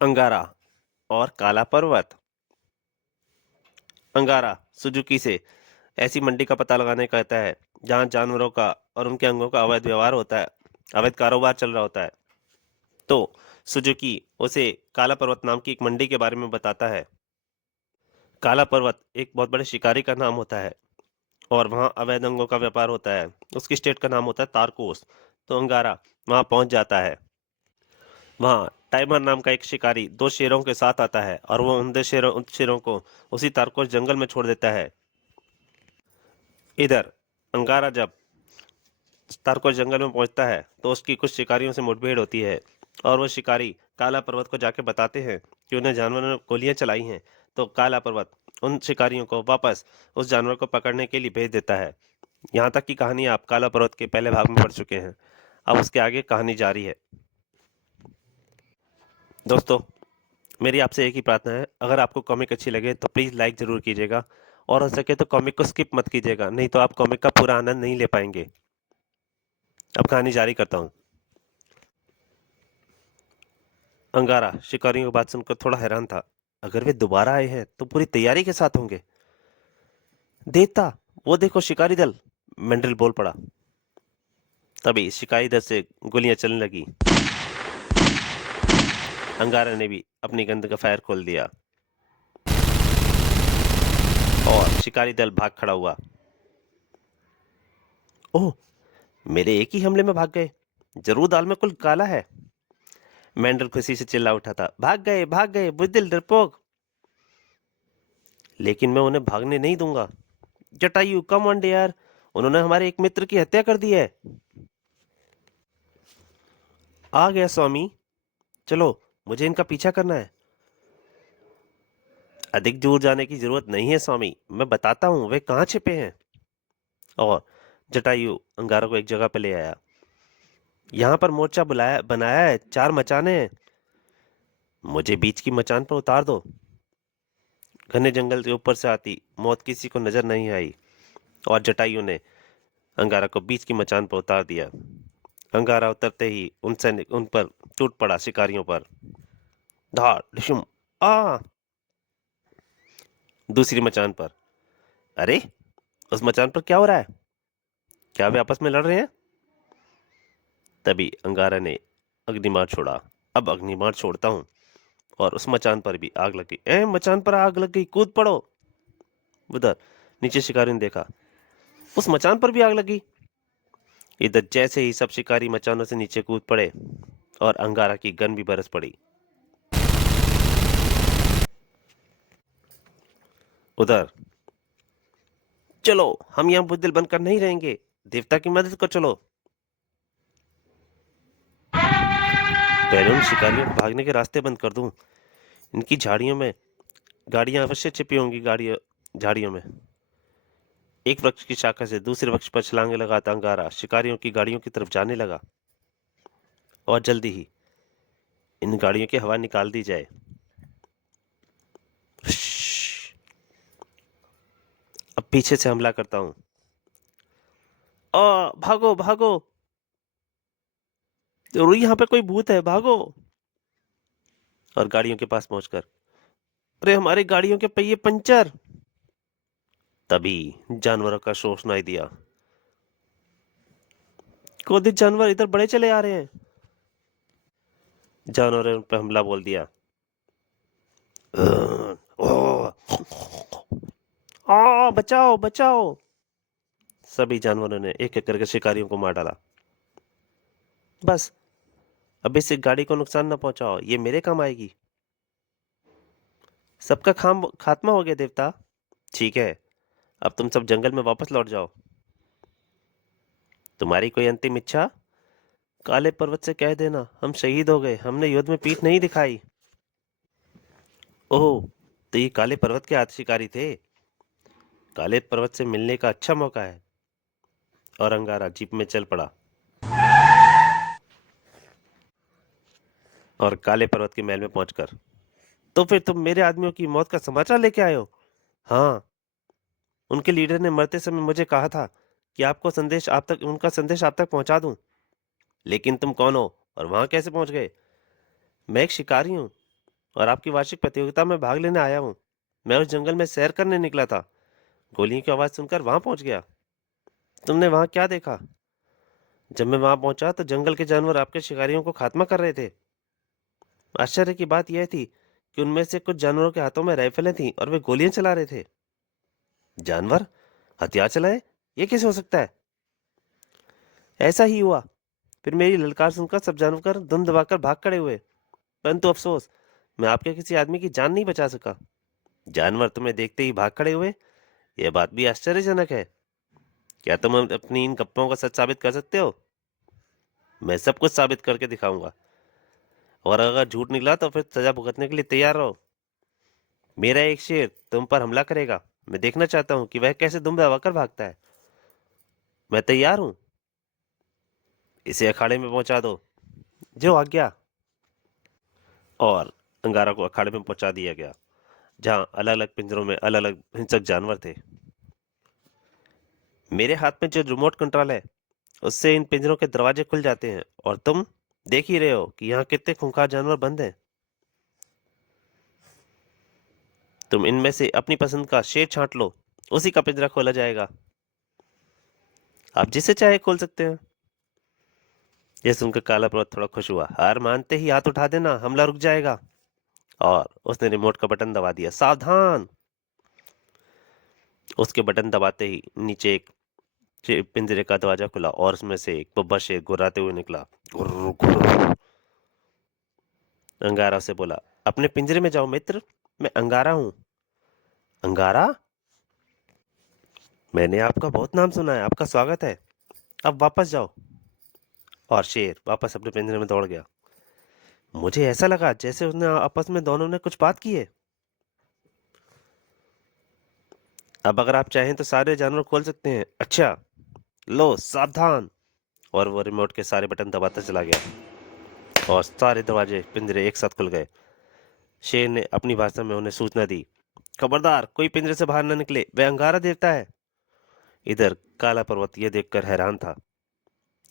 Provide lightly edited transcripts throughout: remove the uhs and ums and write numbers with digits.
अंगारा और काला पर्वत। अंगारा सुजुकी से ऐसी मंडी का पता लगाने कहता है जहां जानवरों का और उनके अंगों का अवैध व्यवहार होता है, अवैध कारोबार चल रहा होता है। तो सुजुकी उसे काला पर्वत नाम की एक मंडी के बारे में बताता है। काला पर्वत एक बहुत बड़े शिकारी का नाम होता है और वहाँ अवैध अंगों का व्यापार होता है। उसकी स्टेट का नाम होता है तारकोस। तो अंगारा वहाँ पहुंच जाता है। वहाँ टाइमर नाम का एक शिकारी दो शेरों के साथ आता है और वो उन शेरों को उसी तारकोस जंगल में छोड़ देता है। इधर अंगारा जब तारकोस जंगल में पहुंचता है तो उसकी कुछ शिकारियों से मुठभेड़ होती है और वो शिकारी काला पर्वत को जाके बताते हैं कि उन्हें जानवरों ने गोलियां चलाई हैं। तो काला पर्वत उन शिकारियों को वापस उस जानवर को पकड़ने के लिए भेज देता है। यहाँ तक की कहानी आप काला पर्वत के पहले भाग में पढ़ चुके हैं। अब उसके आगे कहानी जारी है। दोस्तों, मेरी आपसे एक ही प्रार्थना है, अगर आपको कॉमिक अच्छी लगे तो प्लीज़ लाइक ज़रूर कीजिएगा और हो सके तो कॉमिक को स्किप मत कीजिएगा, नहीं तो आप कॉमिक का पूरा आनंद नहीं ले पाएंगे। अब कहानी जारी करता हूँ। अंगारा शिकारियों की बात सुनकर थोड़ा हैरान था। अगर वे दोबारा आए हैं तो पूरी तैयारी के साथ होंगे। देवता, वो देखो शिकारी दल, मेंडल बोल पड़ा। तभी शिकारी दल से गोलियां चलने लगी। अंगारा ने भी अपनी गन का फायर खोल दिया और शिकारी दल भाग खड़ा हुआ। ओह, मेरे एक ही हमले में भाग गए। जरूर दाल में कुल काला है। मेंढर खुशी से चिल्ला उठा था। भाग गए बुज़दिल डरपोक। लेकिन मैं उन्हें भागने नहीं दूंगा। जटायु कम ऑन यार, उन्होंने हमारे एक मित्र की हत्या कर दी है। आ गया स्वामी, चलो मुझे इनका पीछा करना है। अधिक दूर जाने की जरूरत नहीं है स्वामी, मैं बताता हूँ वे कहाँ छिपे हैं। और जटायु अंगारा को एक जगह पे ले आया। यहाँ पर मोर्चा बुलाया बनाया है, चार मचाने हैं। मुझे बीच की मचान पर उतार दो। घने जंगल के ऊपर से आती मौत किसी को नजर नहीं आई और जटायु ने अंगारा को बीच की मचान पर उतार दिया। अंगारा उतरते ही उन पर टूट पड़ा, शिकारियों पर। धाड़ ढिशुम, आ दूसरी मचान पर। अरे, उस मचान पर क्या हो रहा है? क्या वे आपस में लड़ रहे हैं? तभी अंगारा ने अग्निमार छोड़ा। अब अग्निमार छोड़ता हूँ। और उस मचान पर भी आग लग गई। मचान पर आग लग गई, कूद पड़ो। उधर नीचे शिकारी ने देखा, उस मचान पर भी आग लगी। इधर जैसे ही सब शिकारी मचानों से नीचे कूद पड़े और अंगारा की गन भी बरस पड़ी। उधर, चलो हम यहाँ बुद्धिल बनकर नहीं रहेंगे, देवता की मदद को चलो। पहले उन शिकारियों को भागने के रास्ते बंद कर दूं। इनकी झाड़ियों में गाड़ियां अवश्य छिपी होंगी, गाड़ियों झाड़ियों में। एक वृक्ष की शाखा से दूसरे वृक्ष पर छलांगे लगाता अंगारा शिकारियों की गाड़ियों की तरफ जाने लगा। और जल्दी ही इन गाड़ियों की हवा निकाल दी जाए। अब पीछे से हमला करता हूं। भागो भागो, जरूर यहाँ पे कोई भूत है, भागो। और गाड़ियों के पास पहुंचकर, अरे हमारी गाड़ियों के पहिए पंचर। तभी जानवरों का शोर सुनाई दिया। क्रोधित जानवर इधर बड़े चले आ रहे हैं। जानवरों ने उन पर हमला बोल दिया। बचाओ बचाओ। सभी जानवरों ने एक एक करके शिकारियों को मार डाला। बस, अब इस गाड़ी को नुकसान न पहुंचाओ, ये मेरे काम आएगी। सबका खात्मा हो गया देवता। ठीक है, अब तुम सब जंगल में वापस लौट जाओ। तुम्हारी कोई अंतिम इच्छा? काले पर्वत से कह देना हम शहीद हो गए, हमने युद्ध में पीठ नहीं दिखाई। ओह, तो ये काले पर्वत के आदि शिकारी थे। काले पर्वत से मिलने का अच्छा मौका है। और अंगारा जीप में चल पड़ा और काले पर्वत के महल में पहुंचकर, तो फिर तुम मेरे आदमियों की मौत का समाचार लेके आए हो? हाँ, उनके लीडर ने मरते समय मुझे कहा था कि उनका संदेश आप तक पहुंचा दूं। लेकिन तुम कौन हो और वहां कैसे पहुंच गए? मैं एक शिकारी हूं। और आपकी वार्षिक प्रतियोगिता में भाग लेने आया हूँ। मैं उस जंगल में सैर करने निकला था। गोलियों की आवाज़ सुनकर वहाँ पहुँच गया। तुमने वहाँ क्या देखा? जब मैं वहाँ पहुँचा तो जंगल के जानवर आपके शिकारियों को खात्मा कर रहे थे। आश्चर्य की बात यह थी कि उनमें से कुछ जानवरों के हाथों में राइफलें थीं और वे गोलियां चला रहे थे। जानवर? हथियार चलाए? ये कैसे हो सकता है? ऐसा ही हुआ। फिर मेरी ललकार सुनकर सब जानवर दम दबाकर भाग खड़े हुए। परंतु अफसोस, मैं आपके किसी आदमी की जान नहीं बचा सका। जानवर तुम्हें देखते ही भाग खड़े हुए? यह बात भी आश्चर्यजनक है। क्या तुम अपनी इन गप्पों को सच साबित कर सकते हो? मैं सब कुछ साबित करके दिखाऊंगा। और अगर झूठ निकला तो फिर सजा भुगतने के लिए तैयार रहो। मेरा एक शेर तुम पर हमला करेगा। मैं देखना चाहता हूँ कि वह कैसे दुम दबाकर भागता है। मैं तैयार हूँ। इसे अखाड़े में पहुंचा दो। जो आज्ञा। और अंगारा को अखाड़े में पहुंचा दिया गया, जहां अलग अलग पिंजरों में अलग अलग हिंसक जानवर थे। मेरे हाथ में जो रिमोट कंट्रोल है, उससे इन पिंजरों के दरवाजे खुल जाते हैं और तुम देख ही रहे हो कि यहाँ कितने खूंखार जानवर बंद हैं। तुम इनमें से अपनी पसंद का शेर छांट लो, उसी का पिंजरा खोला जाएगा। आप जिसे चाहे खोल सकते हैं। यह सुनकर काला पर्वत थोड़ा खुश हुआ। हार मानते ही हाथ उठा देना, हमला रुक जाएगा। और उसने रिमोट का बटन दबा दिया। सावधान! उसके बटन दबाते ही नीचे एक पिंजरे का दरवाजा खुला और उसमें से एक बब्बर शेर गुर्राते हुए निकला। गुर्र गुर्र। अंगारा से बोला, अपने पिंजरे में जाओ मित्र, मैं अंगारा हूं। अंगारा? मैंने आपका बहुत नाम सुना है, आपका स्वागत है। अब वापस जाओ। और शेर वापस अपने पिंजरे में दौड़ गया। मुझे ऐसा लगा जैसे उसने आपस में दोनों ने कुछ बात की है। अब अगर आप चाहें तो सारे जानवर खोल सकते हैं। अच्छा, लो सावधान! और वो रिमोट के सारे बटन दबाता चला गया और सारे दरवाजे पिंजरे एक साथ खुल गए। शेर ने अपनी भाषा में उन्हें सूचना दी। खबरदार, कोई पिंजरे से बाहर न निकले, वह अंगारा देवता है। इधर काला पर्वत यह देखकर हैरान था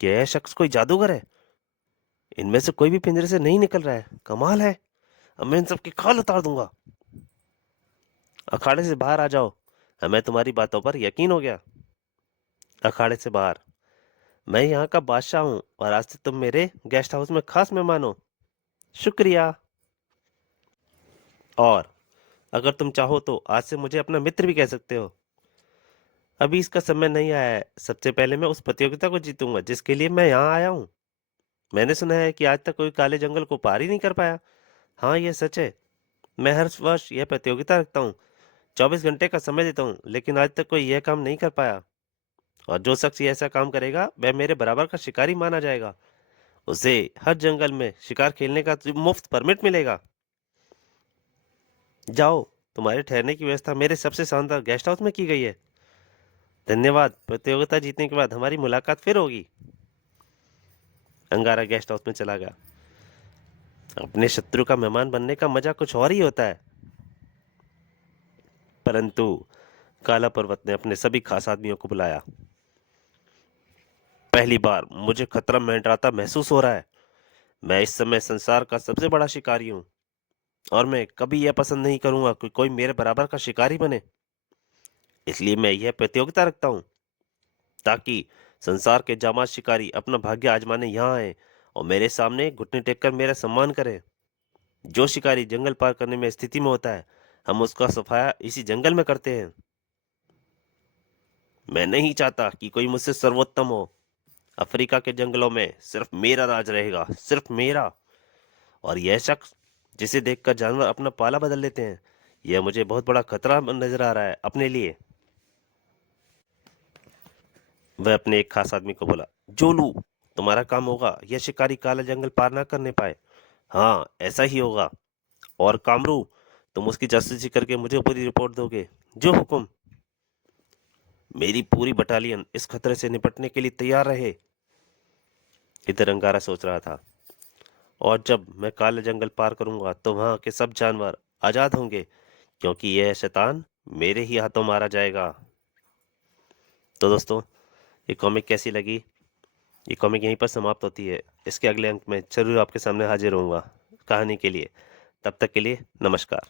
कि यह शख्स कोई जादूगर है। इनमें से कोई भी पिंजरे से नहीं निकल रहा है। कमाल है। अब मैं इन सबकी खाल उतार दूंगा। अखाड़े से बाहर आ जाओ, हमें तुम्हारी बातों पर यकीन हो गया। अखाड़े से बाहर। मैं यहाँ का बादशाह हूँ और आज से तुम मेरे गेस्ट हाउस में खास मेहमान हो। शुक्रिया। और अगर तुम चाहो तो आज से मुझे अपना मित्र भी कह सकते हो। अभी इसका समय नहीं आया है। सबसे पहले मैं उस प्रतियोगिता को जीतूंगा जिसके लिए मैं यहाँ आया हूँ। मैंने सुना है कि आज तक कोई काले जंगल को पार ही नहीं कर पाया। हाँ, यह सच है। मैं हर वर्ष यह प्रतियोगिता रखता हूँ, 24 घंटे का समय देता हूँ, लेकिन आज तक कोई यह काम नहीं कर पाया। और जो शख्स ये ऐसा काम करेगा वह मेरे बराबर का शिकारी माना जाएगा। उसे हर जंगल में शिकार खेलने का मुफ्त परमिट मिलेगा। जाओ, तुम्हारे ठहरने की व्यवस्था मेरे सबसे शानदार गेस्ट हाउस में की गई है। धन्यवाद। प्रतियोगिता जीतने के बाद हमारी मुलाकात फिर होगी। अंगारा गेस्ट हाउस में चला गया। अपने शत्रु का मेहमान बनने का मजा कुछ और ही होता है। परंतु काला पर्वत ने अपने सभी खास आदमियों को बुलाया। पहली बार मुझे खतरा मंडराता महसूस हो रहा है। मैं इस समय संसार का सबसे बड़ा शिकारी हूँ और मैं कभी यह पसंद नहीं करूंगा कि कोई मेरे बराबर का शिकारी बने। इसलिए मैं यह प्रतियोगिता रखता हूँ ताकि संसार के जामात शिकारी अपना भाग्य आजमाने यहाँ आए और मेरे सामने घुटने टेक कर मेरा सम्मान करें। जो शिकारी जंगल पार करने में स्थिति में होता है, हम उसका सफाया इसी जंगल में करते हैं। मैं नहीं चाहता कि कोई मुझसे सर्वोत्तम हो। अफ्रीका के जंगलों में सिर्फ मेरा राज रहेगा, सिर्फ मेरा। और यह शख्स जिसे देखकर जानवर अपना पाला बदल लेते हैं, यह मुझे बहुत बड़ा खतरा नजर आ रहा है अपने लिए। वह अपने एक खास आदमी को बोला, जोलू, तुम्हारा काम होगा यह शिकारी काला जंगल पार ना करने पाए। हाँ, ऐसा ही होगा। और कामरू, तुम उसकी जासूसी करके मुझे पूरी रिपोर्ट दोगे। जो हुक्म। मेरी पूरी बटालियन इस खतरे से निपटने के लिए तैयार रहे। इधर अंगारा सोच रहा था, और जब मैं काले जंगल पार करूंगा तो वहां के सब जानवर आजाद होंगे, क्योंकि यह शैतान मेरे ही हाथों मारा जाएगा। तो दोस्तों, ये कॉमिक कैसी लगी? ये कॉमिक यहीं पर समाप्त होती है। इसके अगले अंक में जरूर आपके सामने हाजिर होऊंगा कहानी के लिए। तब तक के लिए नमस्कार।